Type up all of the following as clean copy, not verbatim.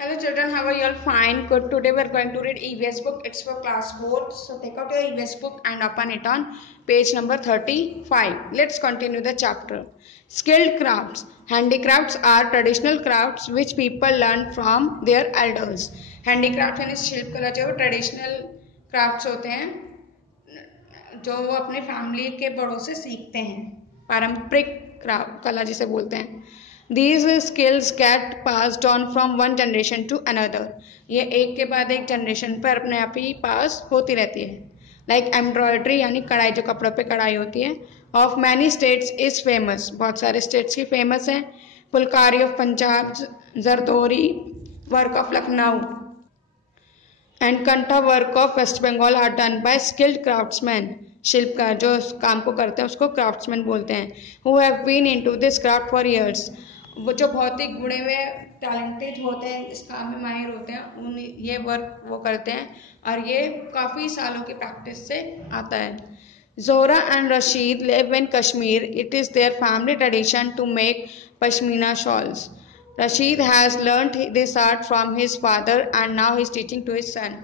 Hello children, how are you all? Fine, good. Today we are going to read EVS book. It's for class 4. So take out your EVS book and open it on page number 35. Let's continue the chapter. Skilled crafts. Handicrafts are traditional crafts which people learn from their elders. Handicraft यानी शिल्पकला जो traditional crafts होते हैं जो वो अपने family के बड़ों से सीखते हैं. पारंपरिक कला जिसे बोलते हैं. These skills get passed on from one generation to another. ये एक के बाद एक जनरेशन पर अपने आप ही पास होती रहती है. Like embroidery यानी कढ़ाई जो कपड़ों पे कढ़ाई होती है. Of many states is famous. बहुत सारे states की famous है. Phulkari of Punjab, जरदोरी work of Lucknow and Kantha work of West Bengal are done by skilled craftsmen. शिल्पकार जो उस काम को करते हैं उसको क्राफ्ट्समैन बोलते हैं. Who have been into this craft for years. वो जो बहुत ही गुणे हुए टैलेंटेड होते हैं इस काम में माहिर होते हैं उन ये वर्क वो करते हैं और ये काफ़ी सालों की प्रैक्टिस से आता है. Zora and Rashid live in Kashmir. It is their family tradition to make pashmina shawls. Rashid has learnt this art from his father and now he is teaching to his son.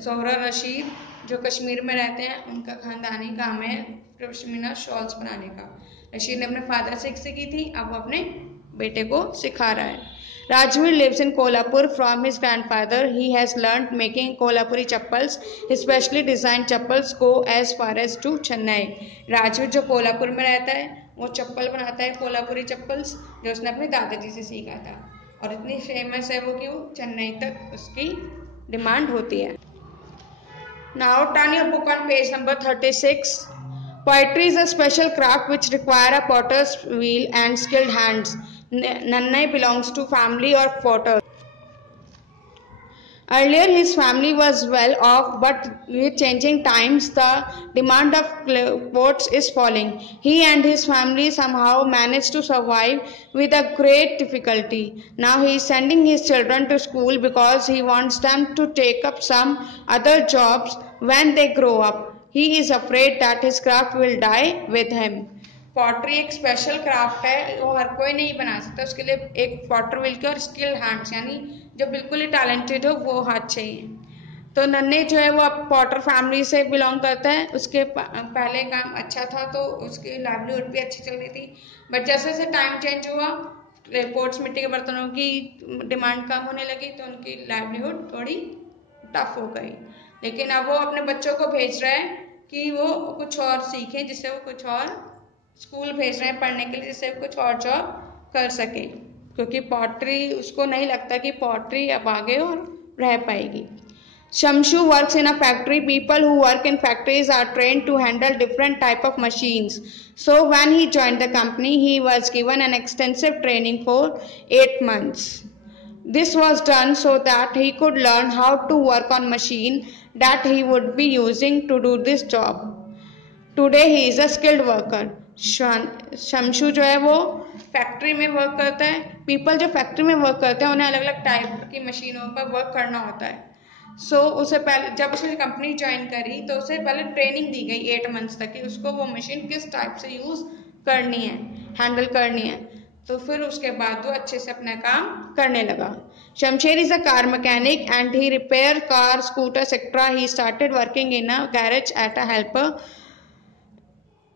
Zora Rashid जो कश्मीर में रहते हैं उनका खानदानी काम है pashmina shawls बनाने का. रशीद ने अपने फादर से सीखी थी, अब वो अपने बेटे को सिखा रहा है. Rajveer lives in Kolhapur from his grandfather. He has learned making Kolhapuri chappals. Specially designed chappals go as far as to Chennai. Rajveer जो कोल्हापुर में रहता है वो चप्पल बनाता है कोल्हापुरी चप्पल्स जो उसने अपने दादाजी से सीखा था और इतनी फेमस है वो कि वो चेन्नई तक उसकी डिमांड होती है. Now turn your book on page number 36. Poetry is a special craft which require a potter's wheel and skilled hands. Nannai belongs to family of potters. Earlier his family was well off, but with changing times the demand of clothes is falling. He and his family somehow managed to survive with a great difficulty. Now he is sending his children to school because he wants them to take up some other jobs when they grow up. He is afraid that his craft will die with him. Pottery एक special craft है, वो हर कोई नहीं बना सकता. उसके लिए एक पॉटर व्हील के और स्किल हैंड्स यानी जो बिल्कुल ही टैलेंटेड हो वो हाथ चाहिए. तो नन्हे जो है वो अब पॉटर फैमिली से बिलोंग करता है. उसके पहले काम अच्छा था तो उसकी लाइवलीहुड भी अच्छी चल रही थी, बट जैसे जैसे टाइम चेंज हुआ पोट्स मिट्टी के बर्तनों की डिमांड कम होने लगी तो उनकी लाइवलीहुड थोड़ी टफ हो गई. लेकिन अब वो अपने बच्चों को भेज रहा है कि वो कुछ और सीखें जिससे वो कुछ और स्कूल भेज रहे हैं पढ़ने के लिए जिससे कुछ और जॉब कर सके क्योंकि पॉटरी उसको नहीं लगता कि पॉटरी अब आगे और रह पाएगी. Shamshu works in a factory. People who work in factories are trained to handle different type of machines. So when he joined the company, he was given an extensive training for 8 months. This was done so that he could learn how to work on machine that he would be using to do this job. Today he is a skilled worker. Shamshu जो है वो factory में work करता है. People जो factory में work करते हैं उन्हें अलग अलग टाइप की मशीनों पर वर्क करना होता है. उसे पहले जब उसने कंपनी ज्वाइन करी तो उसे पहले ट्रेनिंग दी गई 8 मंथ्स तक कि उसको वो मशीन किस टाइप से यूज़ करनी है, हैंडल करनी है. तो फिर उसके बाद वो अच्छे से अपना काम करने लगा. Shamsher is a car mechanic and he repair car scooters etcetera. He started working in a garage at a helper.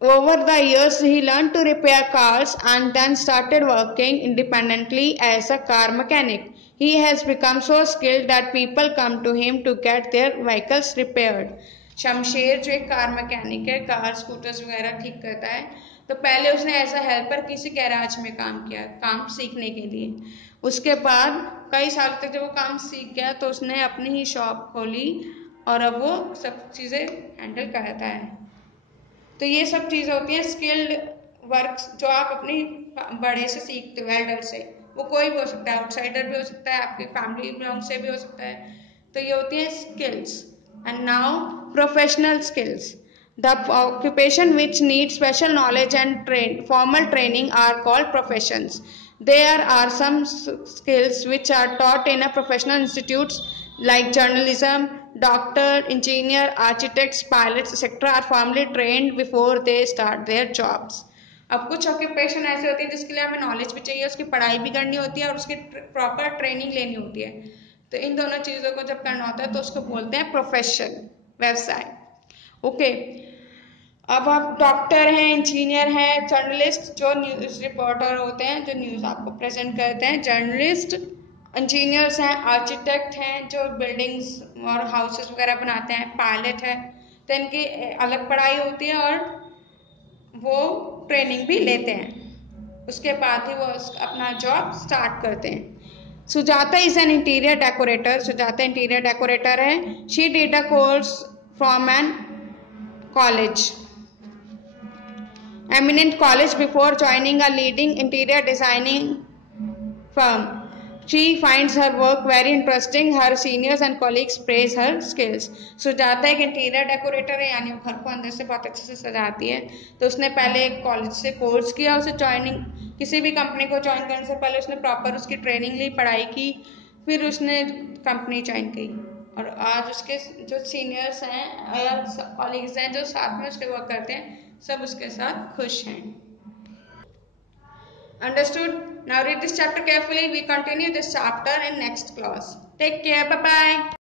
Over the years, he learned to repair cars and then started working independently as a car mechanic. He has become so skilled that people come to him to get their vehicles repaired. Shamsher जो एक car mechanic है, car scooters वगैरह ठीक करता है. तो पहले उसने एज अ हेल्पर किसी गैराज में काम किया काम सीखने के लिए. उसके बाद कई साल तक जब वो काम सीख गया तो उसने अपनी ही शॉप खोली और अब वो सब चीज़ें हैंडल करता है. तो ये सब चीज़ें होती हैं स्किल्ड वर्क जो आप अपनी बड़े से सीखते हो, एल्डर से. वो कोई भी हो सकता है, आउटसाइडर भी हो सकता है, आपकी फैमिली बिलोंग से भी हो सकता है. तो ये होती हैं skills. And now professional skills. The occupation which need special knowledge and formal training are called professions. There are some skills which are taught in a professional institutes like journalism. Doctor, engineer, architects, pilots, etc. are formally trained before they start their jobs. अब कुछ occupation ऐसे होती है जिसके लिए हमें knowledge भी चाहिए, उसकी पढ़ाई भी करनी होती है और उसकी प्रॉपर ट्रेनिंग लेनी होती है। तो इन दोनों चीज़ों को जब करना होता है तो उसको बोलते हैं प्रोफेशन, व्यवसाय। ओके, अब आप डॉक्टर हैं, इंजीनियर हैं, जर्नलिस्ट जो न्यूज़ रिपोर्टर होते हैं जो न्यूज़ आपको प्रेजेंट करते हैं, जर्नलिस्ट। इंजीनियर्स हैं, आर्किटेक्ट हैं जो बिल्डिंग्स और हाउसेस वगैरह बनाते हैं, पायलट है। तो इनकी अलग पढ़ाई होती है और वो ट्रेनिंग भी लेते हैं, उसके बाद ही वो अपना जॉब स्टार्ट करते हैं। Sujata is an interior decorator, Sujata interior decorator है। She did a course from an college, eminent college, before joining a leading interior designing firm. She finds her work very interesting. Her seniors and colleagues praise her skills. Sujata एक interior decorator है, यानी वो घर को अंदर से बहुत अच्छे से सजाती है। तो उसने पहले कॉलेज से कोर्स किया, उसे ज्वाइनिंग किसी भी कंपनी को ज्वाइन करने से पहले उसने प्रॉपर उसकी ट्रेनिंग ली, पढ़ाई की, फिर उसने कंपनी ज्वाइन की। और आज उसके जो सीनियर्स हैं या कॉलीग्स हैं जो साथ में उसके वर्क करते हैं, सब उसके साथ खुश हैं। Understood? Now read this chapter carefully. We continue this chapter in next class. Take care. Bye bye.